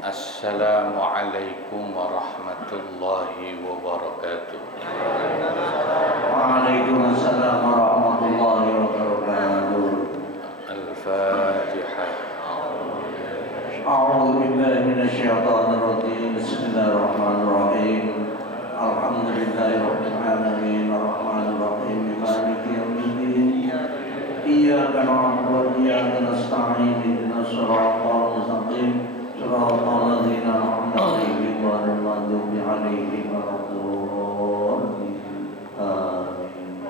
Assalamualaikum warahmatullahi wabarakatuh. Waalaikumsalam warahmatullahi wabarakatuh. Al-Fatihah. A'udzu billahi minasyaitonir rajim. Bismillahirrahmanirrahim. Alhamdulillahirabbil alamin arrahmanir rahim maliki yaumiddin. Iyyaka na'budu wa iyyaka nasta'in ihdinas siratal mustaqim. Shiratal ladzina an'amta 'alaihim ghairil maghdubi 'alaihim waladdallin. Amin.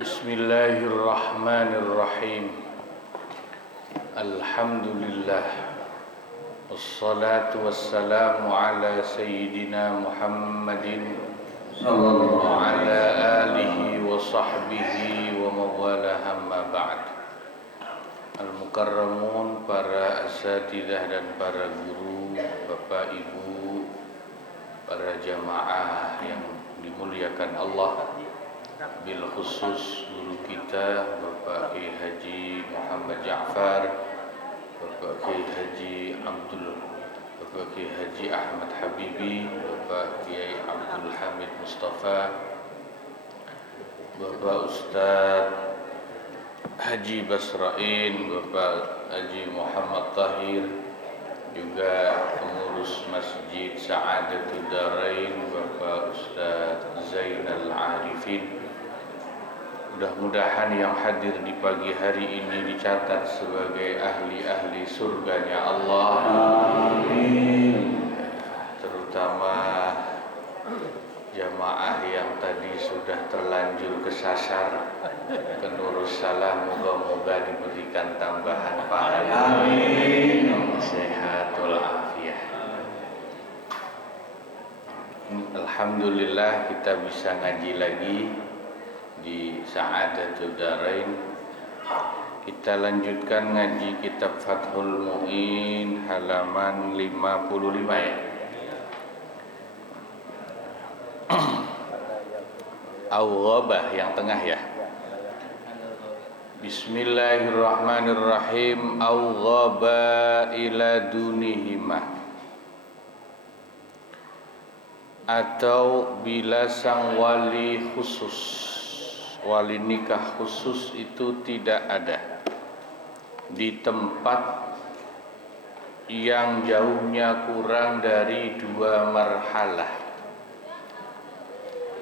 Bismillahirrahmanirrahim. Alhamdulillah. Wassalatu wassalamu ala sayyidina Muhammadin wa ala alihi wa sahbihi wa mawala hamma ba'd. Al-Mukarramun, para asatidzah dan para guru, Bapak Ibu, para jamaah yang dimuliakan Allah, bil khusus guru kita Bapak Kiai Haji Muhammad Ja'far, Bapak Kiai Haji Bapak Kiai Haji Ahmad Habibi, Bapak Kiai Abdul Hamid Mustafa, Bapak Ustadz Haji Basrain, Bapak Haji Muhammad Tahir, juga pengurus Masjid Sa'adatul Darain, Bapak Ustadz Zainal Arifin. Mudah-mudahan yang hadir di pagi hari ini dicatat sebagai ahli-ahli surganya Allah. Amin. Terutama jamaah yang tadi sudah terlanjur kesasar, penerus salah, moga-moga diberikan tambahan pahala. Amin. Sehat walafiat. Alhamdulillah kita bisa ngaji lagi di Sa'adatul Darain. Kita lanjutkan ngaji kitab Fathul Mu'in halaman 55 ya. Al-Ghabah yang tengah ya. Bismillahirrahmanirrahim. Al-Ghabah ila dunihimah, atau bila sang wali khusus, wali nikah khusus itu tidak ada di tempat yang jauhnya kurang dari 2 marhalah,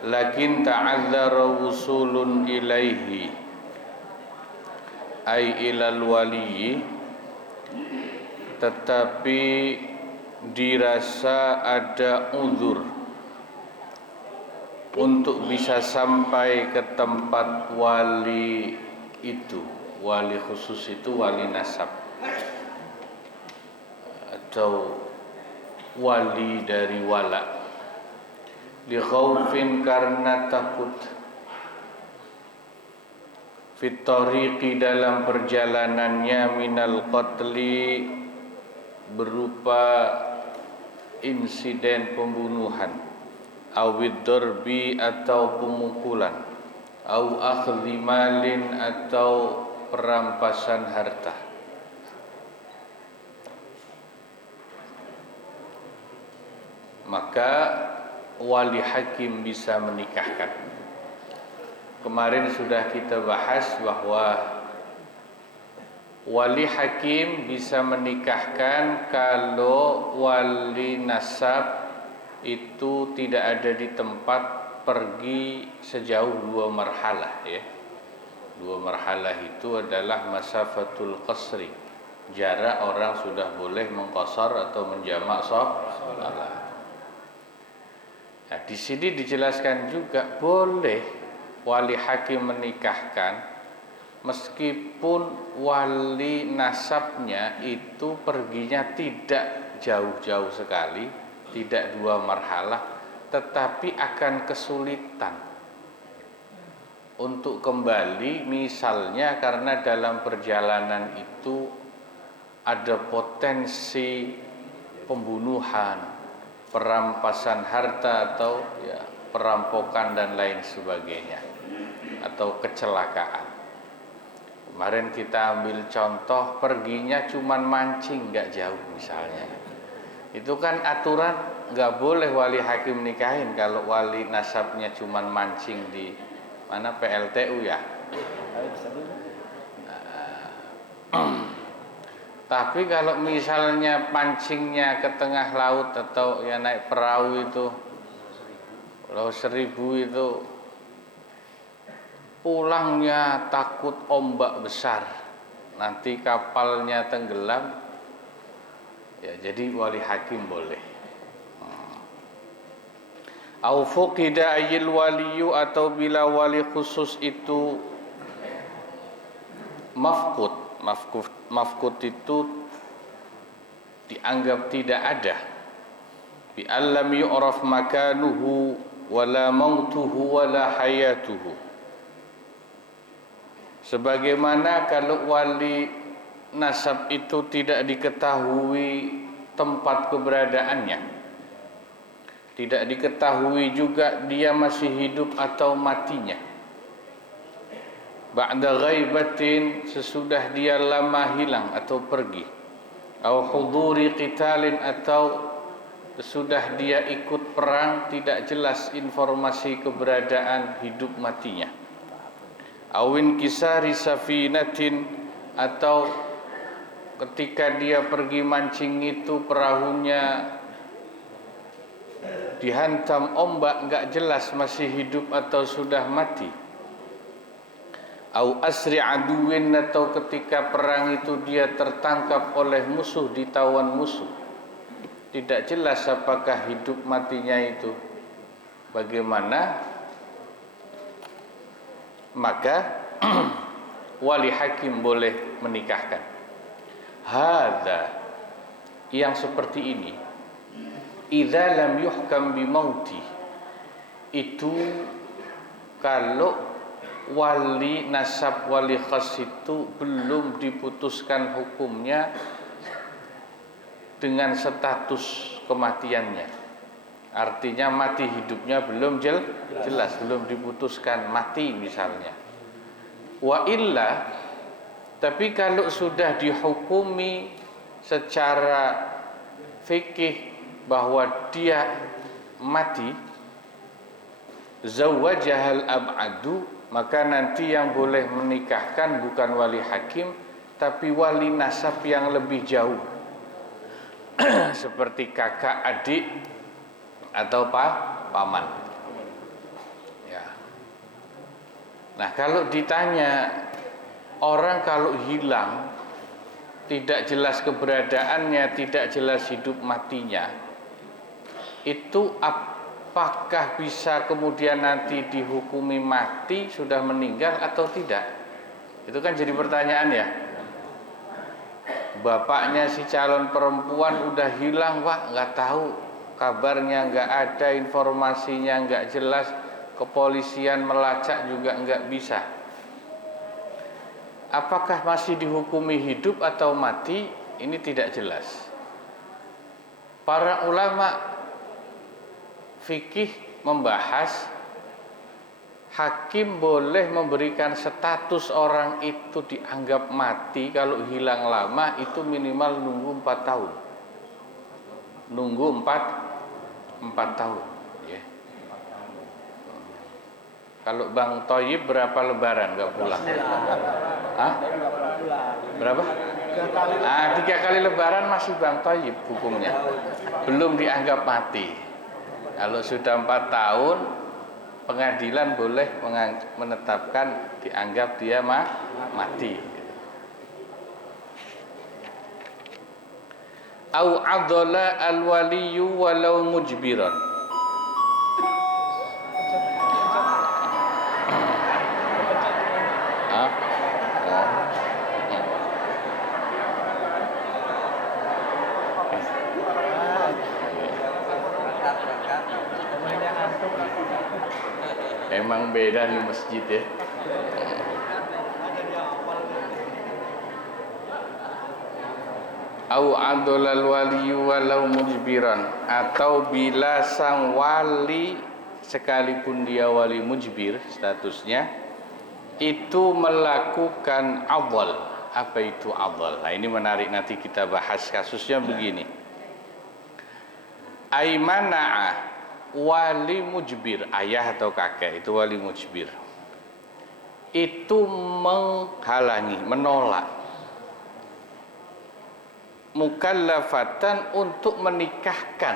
lakin ta'adzara wusulun ilaihi ay ilal wali, tetapi dirasa ada uzur untuk bisa sampai ke tempat wali itu. Wali khusus itu wali nasab atau wali dari wala. Li khaufin, karena takut, fit tariqi, dalam perjalanannya, minal qatli, berupa insiden pembunuhan, awid darbi, atau pemukulan, au akhdhi malin, atau perampasan harta. Maka wali hakim bisa menikahkan. Kemarin sudah kita bahas bahwa wali hakim bisa menikahkan kalau wali nasab itu tidak ada di tempat, pergi sejauh 2 marhalah ya. 2 marhalah itu adalah masafatul qasri, jarak orang sudah boleh mengqasar atau menjamak shalah. Nah, di sini dijelaskan juga boleh wali hakim menikahkan meskipun wali nasabnya itu perginya tidak jauh-jauh sekali, tidak 2 marhalah, tetapi akan kesulitan untuk kembali, misalnya karena dalam perjalanan itu ada potensi pembunuhan, perampasan harta, atau ya perampokan dan lain sebagainya, atau kecelakaan. Kemarin kita ambil contoh perginya cuman mancing nggak jauh misalnya. Itu kan aturan nggak boleh wali hakim nikahin kalau wali nasabnya cuman mancing di mana PLTU ya. Tapi kalau misalnya pancingnya ke tengah laut atau ya naik perahu itu Pulau Seribu itu pulangnya takut ombak besar, nanti kapalnya tenggelam, ya jadi wali hakim boleh. Au fuqida ayil waliyu, atau bila wali khusus itu mafqud itu dianggap tidak ada. Bi allam yu'raf makanuhu wala mautuhu wala hayatuhu. Sebagaimana kalau wali nasab itu tidak diketahui tempat keberadaannya, tidak diketahui juga dia masih hidup atau matinya. Ba'da ghaibatin, sesudah dia lama hilang atau pergi. Au huduri qitalin, atau sesudah dia ikut perang tidak jelas informasi keberadaan hidup matinya. Awin kisari safinatin, atau ketika dia pergi mancing itu perahunya dihantam ombak, enggak jelas masih hidup atau sudah mati. Au asri aduwin, atau ketika perang itu dia tertangkap oleh musuh, ditawan musuh, tidak jelas apakah hidup matinya itu bagaimana, maka wali hakim boleh menikahkan. Hadza, yang seperti ini, idza lam yuhkam bimauti, itu kalau wali nasab wali khas itu belum diputuskan hukumnya dengan status kematiannya, artinya mati hidupnya belum jelas, belum diputuskan mati misalnya. Wa illa, tapi kalau sudah dihukumi secara fikih bahwa dia mati, zawajahal ab'adu, maka nanti yang boleh menikahkan bukan wali hakim tapi wali nasab yang lebih jauh seperti kakak, adik, atau paman. Ya. Nah, kalau ditanya orang kalau hilang tidak jelas keberadaannya, tidak jelas hidup matinya, itu apakah bisa kemudian nanti dihukumi mati sudah meninggal atau tidak? Itu kan jadi pertanyaan ya. Bapaknya si calon perempuan udah hilang, Pak, nggak tahu kabarnya, nggak ada informasinya, nggak jelas, kepolisian melacak juga nggak bisa. Apakah masih dihukumi hidup atau mati? Ini tidak jelas. Para ulama fikih membahas hakim boleh memberikan status orang itu dianggap mati kalau hilang lama itu minimal nunggu 4 tahun. Nunggu 4 tahun ya. Kalau Bang Thoyib berapa lebaran nggak pulang? Hah? Berapa? 3 kali lebaran masih Bang Thoyib hukumnya, belum dianggap mati. Kalau sudah 4 tahun, pengadilan boleh menetapkan dianggap dia mati. Au adala al-waliyu walau mujbiran. Emang beda di masjid ya. Au adolal waliyu walau mujbiran, atau bila sang wali sekalipun dia wali mujbir statusnya, itu melakukan adl. Apa itu adl? Nah, ini menarik, nanti kita bahas kasusnya begini. Aimana'a wali mujbir, ayah atau kakek itu wali mujbir. Itu menghalangi, menolak mukallafatan untuk menikahkan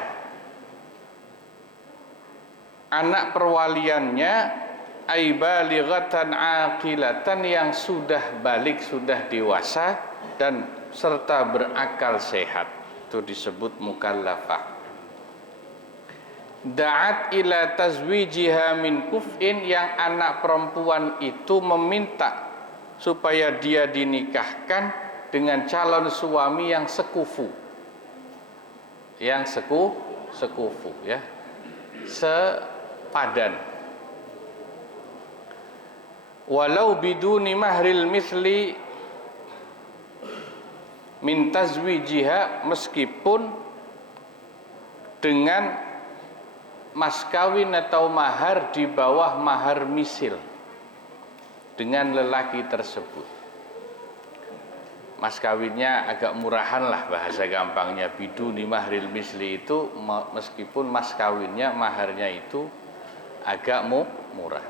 anak perwaliannya ay balighatan aqilatan, yang sudah balik, sudah dewasa dan serta berakal sehat, itu disebut mukallafah. Da'at ila tazwijiha min kuf'in, yang anak perempuan itu meminta supaya dia dinikahkan dengan calon suami yang sekufu, sekufu ya, sepadan. Walau biduni mahril misli min tazwijiha, meskipun dengan mas kawin atau mahar di bawah mahar misil dengan lelaki tersebut. Mas kawinnya agak murahan lah, bahasa gampangnya. Biduni mahril misli itu meskipun mas kawinnya, maharnya itu agak murah.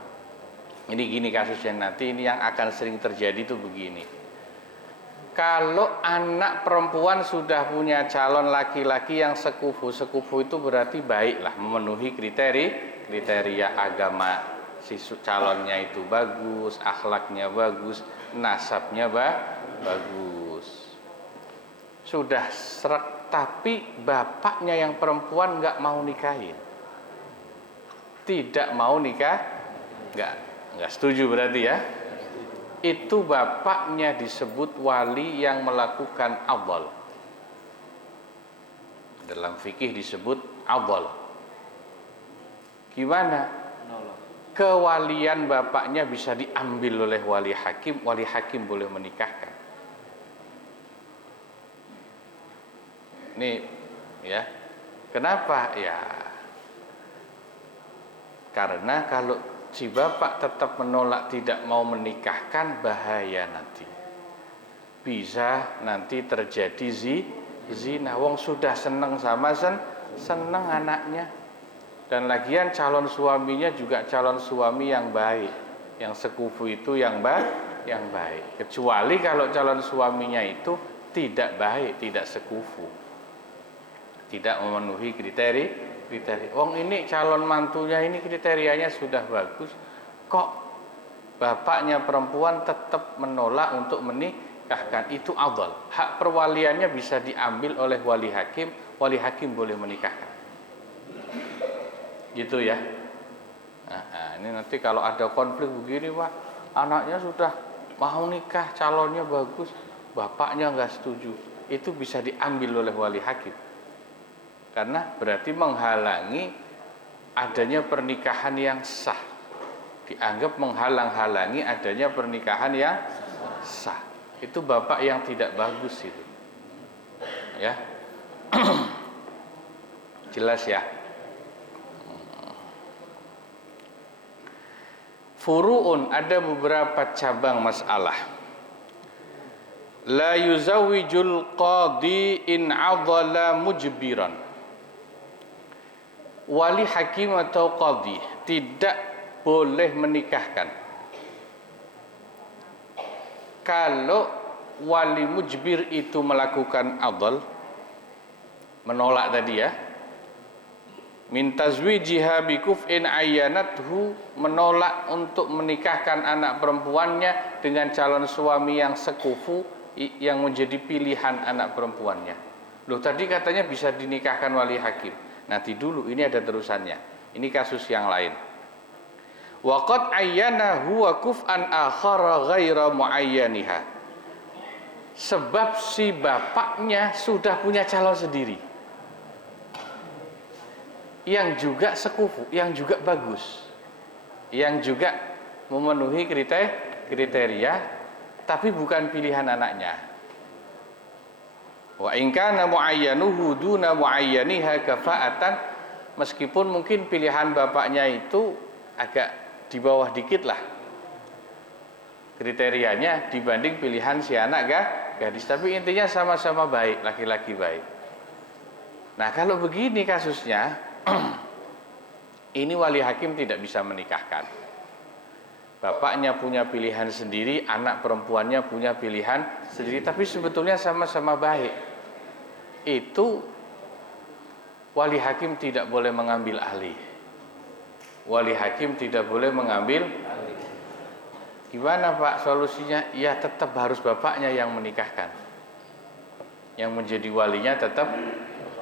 Ini gini kasusnya nanti, ini yang akan sering terjadi itu begini. Kalau anak perempuan sudah punya calon laki-laki yang sekufu itu berarti baiklah, memenuhi kriteria agama si calonnya itu bagus, akhlaknya bagus, nasabnya bagus. Sudah serak, tapi bapaknya yang perempuan nggak mau nikahin, tidak mau nikah, nggak setuju berarti ya. Itu bapaknya disebut wali yang melakukan adl. Dalam fikih disebut adl. Gimana? Kewalian bapaknya bisa diambil oleh wali hakim boleh menikahkan. Ini ya. Kenapa? Ya. Karena kalau si bapak tetap menolak, tidak mau menikahkan, bahaya nanti. Bisa nanti terjadi zina. Wong sudah seneng sama seneng anaknya. Dan lagian calon suaminya juga calon suami yang baik, yang sekufu itu yang baik. Kecuali kalau calon suaminya itu tidak baik, tidak sekufu, tidak memenuhi kriteria. Wong ini calon mantunya ini kriterianya sudah bagus, kok bapaknya perempuan tetap menolak untuk menikahkan, itu adl. Hak perwaliannya bisa diambil oleh wali hakim boleh menikahkan. Gitu ya. Nah, ini nanti kalau ada konflik begini, Pak, anaknya sudah mau nikah, calonnya bagus, bapaknya nggak setuju, itu bisa diambil oleh wali hakim. Karena berarti menghalangi adanya pernikahan yang sah. Dianggap menghalang-halangi adanya pernikahan yang sah. Itu bapak yang tidak bagus itu. Ya. Jelas ya. Furu'un, ada beberapa cabang masalah. La yuzawijul qadi in adala mujbiran. Wali hakim atau qadhi tidak boleh menikahkan kalau wali mujbir itu melakukan adl, menolak tadi ya, min tazwijiha bi kuf'in ayyanathu, menolak untuk menikahkan anak perempuannya dengan calon suami yang sekufu, yang menjadi pilihan anak perempuannya. Loh, tadi katanya bisa dinikahkan wali hakim. Nanti dulu, ini ada terusannya. Ini kasus yang lain. Waqad ayyana huwa kuf'an akhara ghaira muayyaniha. Sebab si bapaknya sudah punya calon sendiri, yang juga sekufu, yang juga bagus, yang juga memenuhi kriteria, tapi bukan pilihan anaknya. Wa in kana muayyanuhu duna muayyaniha kafa'atan, meskipun mungkin pilihan bapaknya itu agak di bawah dikit lah, kriterianya dibanding pilihan si anak gadis. Tapi intinya sama-sama baik, laki-laki baik. Nah kalau begini kasusnya, ini wali hakim tidak bisa menikahkan. Bapaknya punya pilihan sendiri, anak perempuannya punya pilihan sendiri, tapi sebetulnya sama-sama baik. Itu wali hakim tidak boleh mengambil alih. Wali hakim tidak boleh mengambil alih. Gimana Pak solusinya? Ya tetap harus bapaknya yang menikahkan. Yang menjadi walinya tetap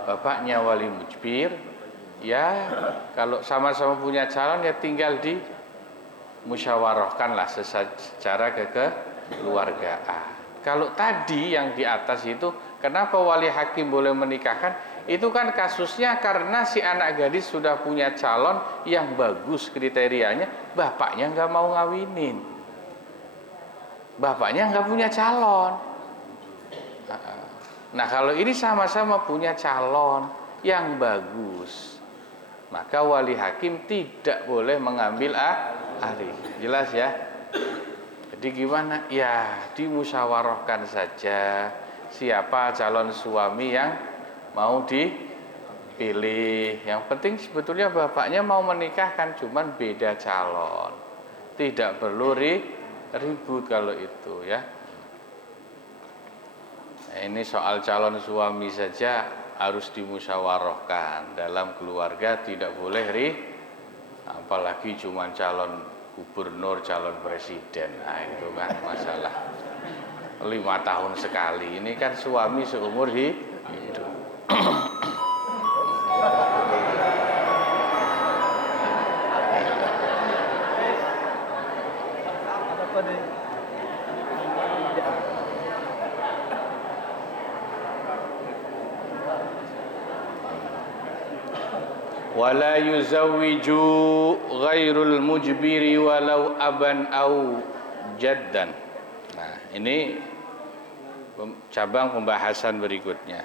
bapaknya, wali mujbir. Ya kalau sama-sama punya calon ya tinggal di musyawarahkanlah secara kekeluargaan. Kalau tadi yang di atas itu, kenapa wali hakim boleh menikahkan? Itu kan kasusnya karena si anak gadis sudah punya calon yang bagus kriterianya, bapaknya nggak mau ngawinin. Bapaknya nggak punya calon. Nah kalau ini sama-sama punya calon yang bagus, maka wali hakim tidak boleh mengambil alih. Jelas ya? Jadi gimana? Ya dimusyawarahkan saja siapa calon suami yang mau dipilih. Yang penting sebetulnya bapaknya mau menikahkan, cuman beda calon. Tidak perlu ribut kalau itu ya. Nah, ini soal calon suami saja harus dimusyawarahkan dalam keluarga, tidak boleh apalagi cuma calon gubernur, calon presiden. Nah itu kan masalah 5 tahun sekali. Ini kan suami seumur hidup. Wala yuzawwiju ghairul mujbiri walau aban au jaddan. Nah, ini cabang pembahasan berikutnya.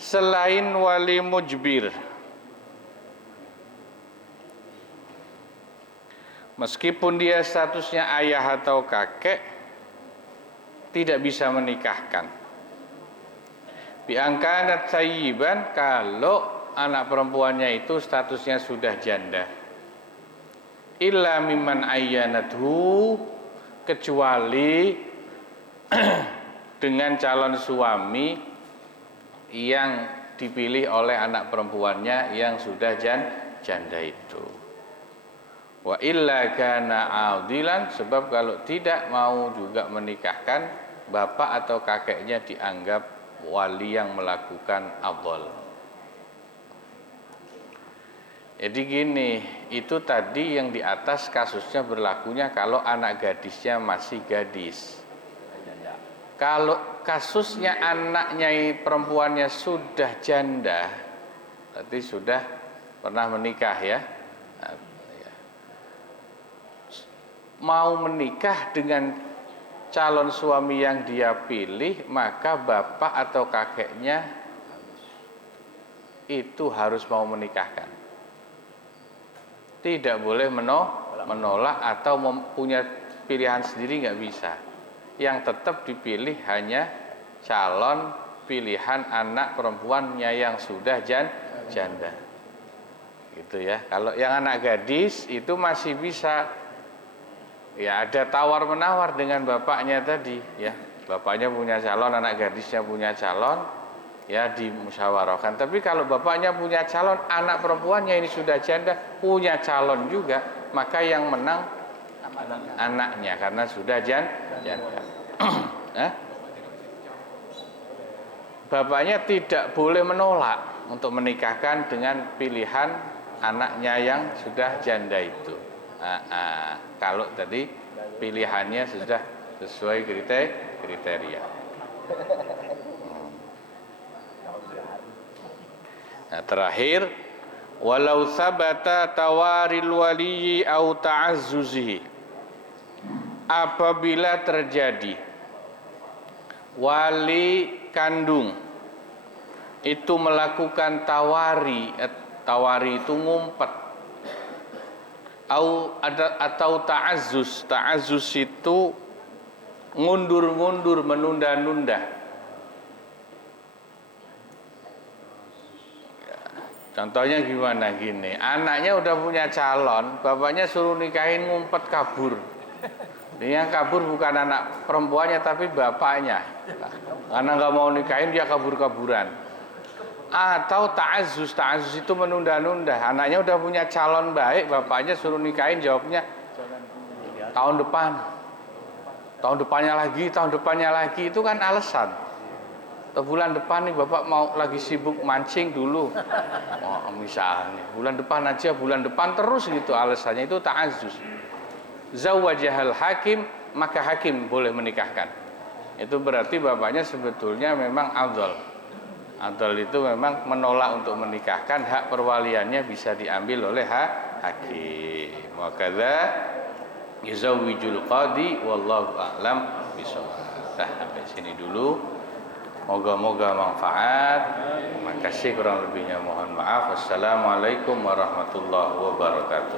Selain wali mujbir, meskipun dia statusnya ayah atau kakek, tidak bisa menikahkan. Bi angkanat sayyiban, kalau anak perempuannya itu statusnya sudah janda. Illa mimman ayyanathu, kecuali dengan calon suami yang dipilih oleh anak perempuannya yang sudah janda itu. Wa illa kana adilan, sebab kalau tidak mau juga menikahkan, bapak atau kakeknya dianggap wali yang melakukan adol. Jadi gini, itu tadi yang di atas kasusnya berlakunya kalau anak gadisnya masih gadis. Kalau kasusnya anaknya perempuannya sudah janda, berarti sudah pernah menikah ya. Mau menikah dengan calon suami yang dia pilih, maka bapak atau kakeknya itu harus mau menikahkan. Tidak boleh menolak atau punya pilihan sendiri, nggak bisa. Yang tetap dipilih hanya calon pilihan anak perempuannya yang sudah janda. Gitu ya. Kalau yang anak gadis itu masih bisa, ya ada tawar menawar dengan bapaknya tadi, ya. Bapaknya punya calon, anak gadisnya punya calon, ya dimusyawarahkan. Tapi kalau bapaknya punya calon, anak perempuannya ini sudah janda punya calon juga, maka yang menang anaknya karena sudah janda. Bapaknya tidak boleh menolak untuk menikahkan dengan pilihan anaknya yang sudah janda itu. Kalau tadi pilihannya sudah sesuai kriteria. Nah, terakhir, walau sabata tawaril waliyi au ta'azzuzihi, apabila terjadi wali kandung itu melakukan tawari itu ngumpet, atau ta'azzus itu ngundur-ngundur, menunda-nunda. Contohnya gimana gini, anaknya udah punya calon, bapaknya suruh nikahin ngumpet kabur. Dia yang kabur bukan anak perempuannya tapi bapaknya. Karena nggak mau nikahin dia kabur-kaburan. Atau ta'azzus itu menunda-nunda. Anaknya udah punya calon baik, bapaknya suruh nikahin, jawabnya tahun depan. Tahun depannya lagi itu kan alasan. Atau bulan depan nih bapak mau lagi sibuk mancing dulu. Oh, misalnya bulan depan terus gitu alasannya, itu ta'azzus. Zawwajahal hakim, maka hakim boleh menikahkan. Itu berarti bapaknya sebetulnya memang afdal. Afdal itu memang menolak untuk menikahkan, hak perwaliannya bisa diambil oleh hakim. Wa kadza yuzawwijul qadi wallahu a'lam bishawab. Sampai sini dulu. Moga-moga manfaat. Makasih, kurang lebihnya mohon maaf. Wassalamualaikum warahmatullahi wabarakatuh.